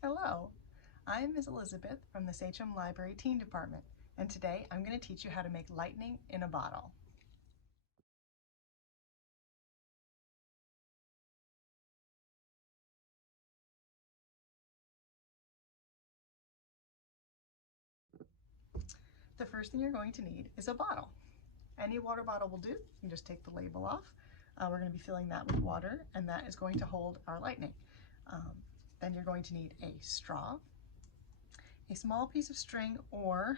Hello, I'm Ms. Elizabeth from the Sachem Library Teen Department, and today I'm going to teach you how to make lightning in a bottle. The first thing you're going to need is a bottle. Any water bottle will do. You just take the label off. We're going to be filling that with water, and that is going to hold our lightning. Then you're going to need a straw, a small piece of string, or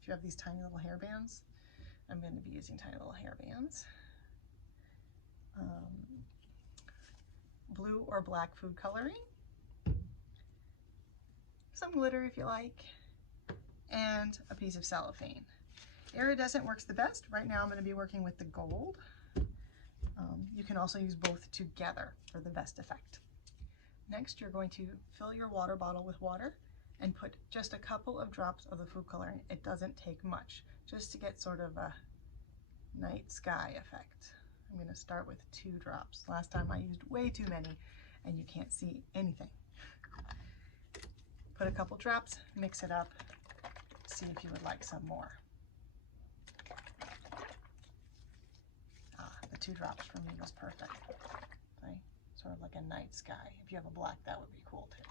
if you have these tiny little hair bands, I'm going to be using tiny little hair bands. Blue or black food coloring, some glitter if you like, and a piece of cellophane. Iridescent works the best. Right now I'm going to be working with the gold. You can also use both together for the best effect. Next, you're going to fill your water bottle with water and put just a couple of drops of the food coloring. It doesn't take much, just to get sort of a night sky effect. I'm going to start with 2 drops. Last time I used way too many and you can't see anything. Put a couple drops, mix it up, see if you would like some more. The 2 drops for me was perfect. Okay? Sort of like a night sky. If you have a black, that would be cool too.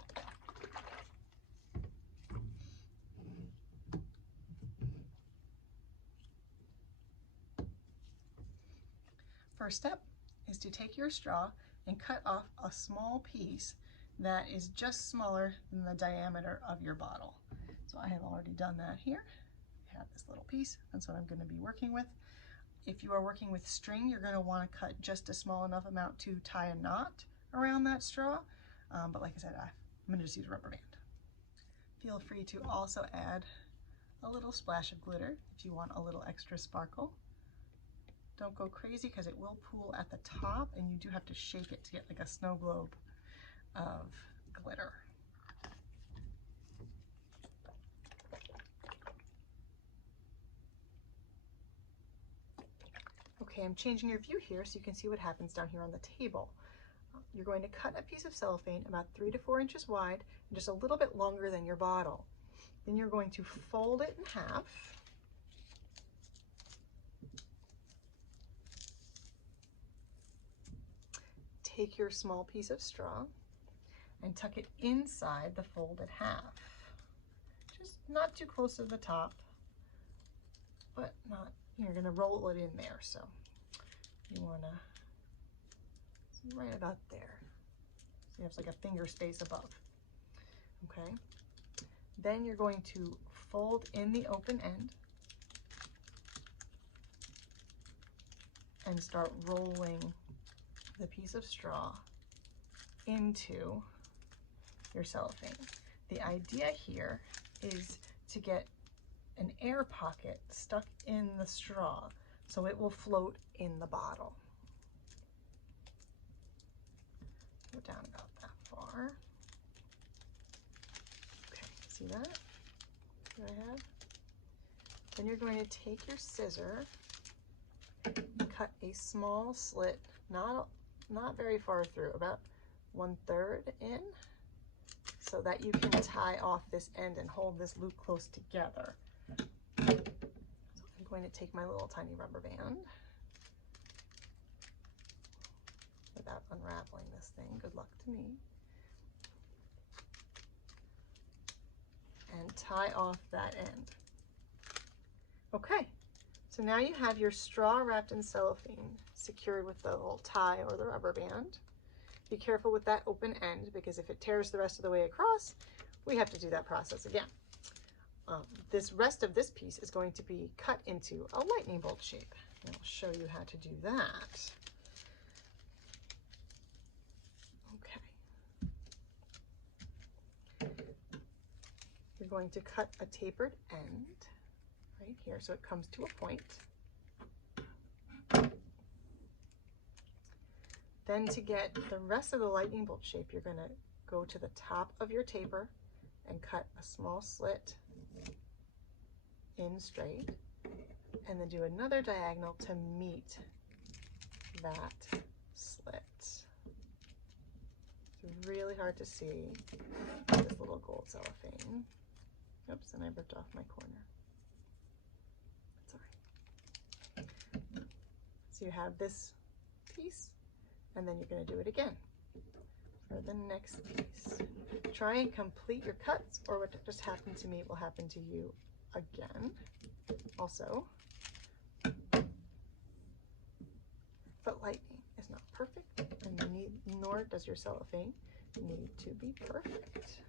First step is to take your straw and cut off a small piece that is just smaller than the diameter of your bottle. So I have already done that here. I have this little piece. That's what I'm going to be working with. If you are working with string, you're going to want to cut just a small enough amount to tie a knot around that straw. But like I said, I'm going to just use a rubber band. Feel free to also add a little splash of glitter if you want a little extra sparkle. Don't go crazy because it will pool at the top and you do have to shake it to get like a snow globe of glitter. Okay, I'm changing your view here so you can see what happens down here on the table. You're going to cut a piece of cellophane about 3 to 4 inches wide and just a little bit longer than your bottle. Then you're going to fold it in half. Take your small piece of straw and tuck it inside the folded half. Just not too close to the top, but not, you're going to roll it in there, so you want to right about there. So you have like a finger space above. Okay. Then you're going to fold in the open end and start rolling the piece of straw into your cellophane. The idea here is to get an air pocket stuck in the straw so it will float in the bottle. Go down about that far. Okay, see that? See what I have? Then you're going to take your scissor and cut a small slit, not very far through, about 1/3 in, so that you can tie off this end and hold this loop close together. So I'm going to take my little tiny rubber band without unraveling this thing. Good luck to me. And tie off that end. Okay, so now you have your straw wrapped in cellophane secured with the little tie or the rubber band. Be careful with that open end because if it tears the rest of the way across, we have to do that process again. This rest of this piece is going to be cut into a lightning bolt shape. And I'll show you how to do that. Okay. You're going to cut a tapered end right here so it comes to a point. Then to get the rest of the lightning bolt shape, you're going to go to the top of your taper and cut a small slit in straight, and then do another diagonal to meet that slit. It's really hard hard to see this little gold cellophane. Oops, and I ripped off my corner. That's all right. So you have this piece, and then you're going to do it again for the next piece. Try and complete your cuts, or what just happened to me will happen to you again. Also, but lightning is not perfect, and nor does your cellophane need to be perfect.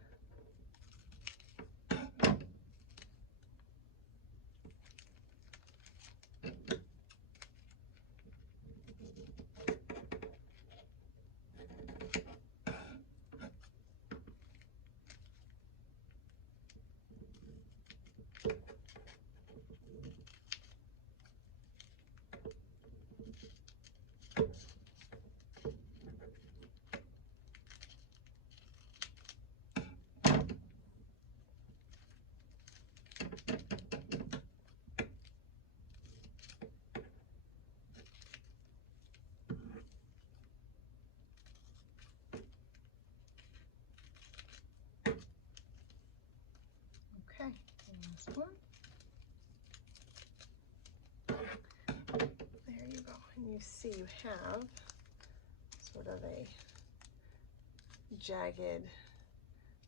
Okay, last one. There you go. And you see you have sort of a jagged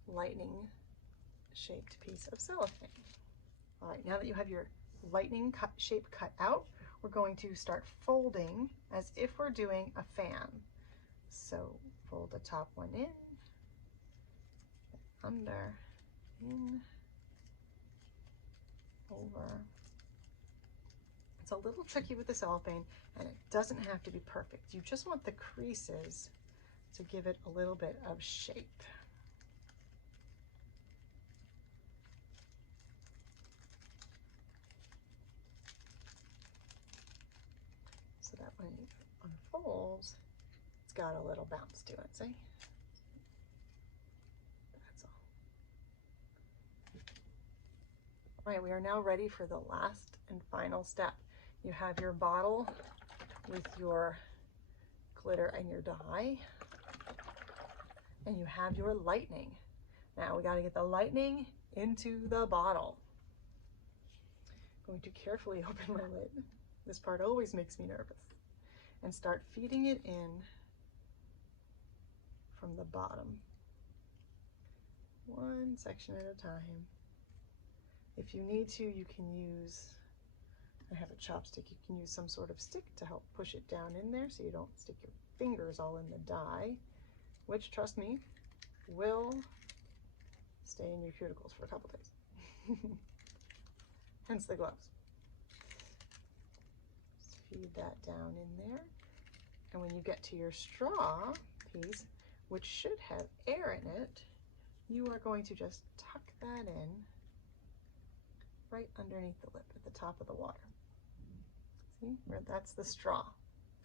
lightning shaped piece of cellophane. All right, now that you have your lightning shape cut out, we're going to start folding as if we're doing a fan. So fold the top one in, under, in, over. It's a little tricky with the cellophane, and it doesn't have to be perfect. You just want the creases to give it a little bit of shape. So that when it unfolds, it's got a little bounce to it, see? That's all. All right, we are now ready for the last and final step. You have your bottle with your glitter and your dye, and you have your lightning. Now we got to get the lightning into the bottle. I'm going to carefully open my lid. This part always makes me nervous. And start feeding it in from the bottom, one section at a time. If you need to, you can use, I have a chopstick, you can use some sort of stick to help push it down in there so you don't stick your fingers all in the dye, which, trust me, will stay in your cuticles for a couple days. Hence the gloves. Just feed that down in there. And when you get to your straw piece, which should have air in it, you are going to just tuck that in right underneath the lip at the top of the water. See, where that's the straw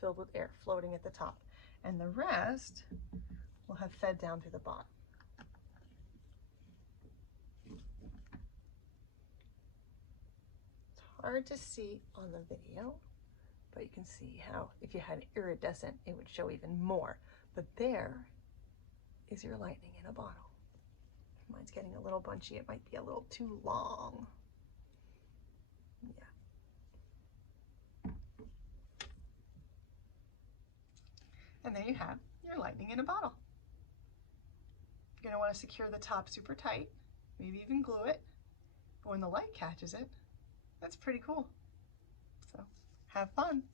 filled with air floating at the top. And the rest will have fed down through the bottom. It's hard to see on the video, but you can see how if you had iridescent, it would show even more. But there is your lightning in a bottle. Mine's getting a little bunchy. It might be a little too long. Yeah. And there you have your lightning in a bottle. You're gonna want to secure the top super tight, maybe even glue it. But when the light catches it, that's pretty cool. So have fun.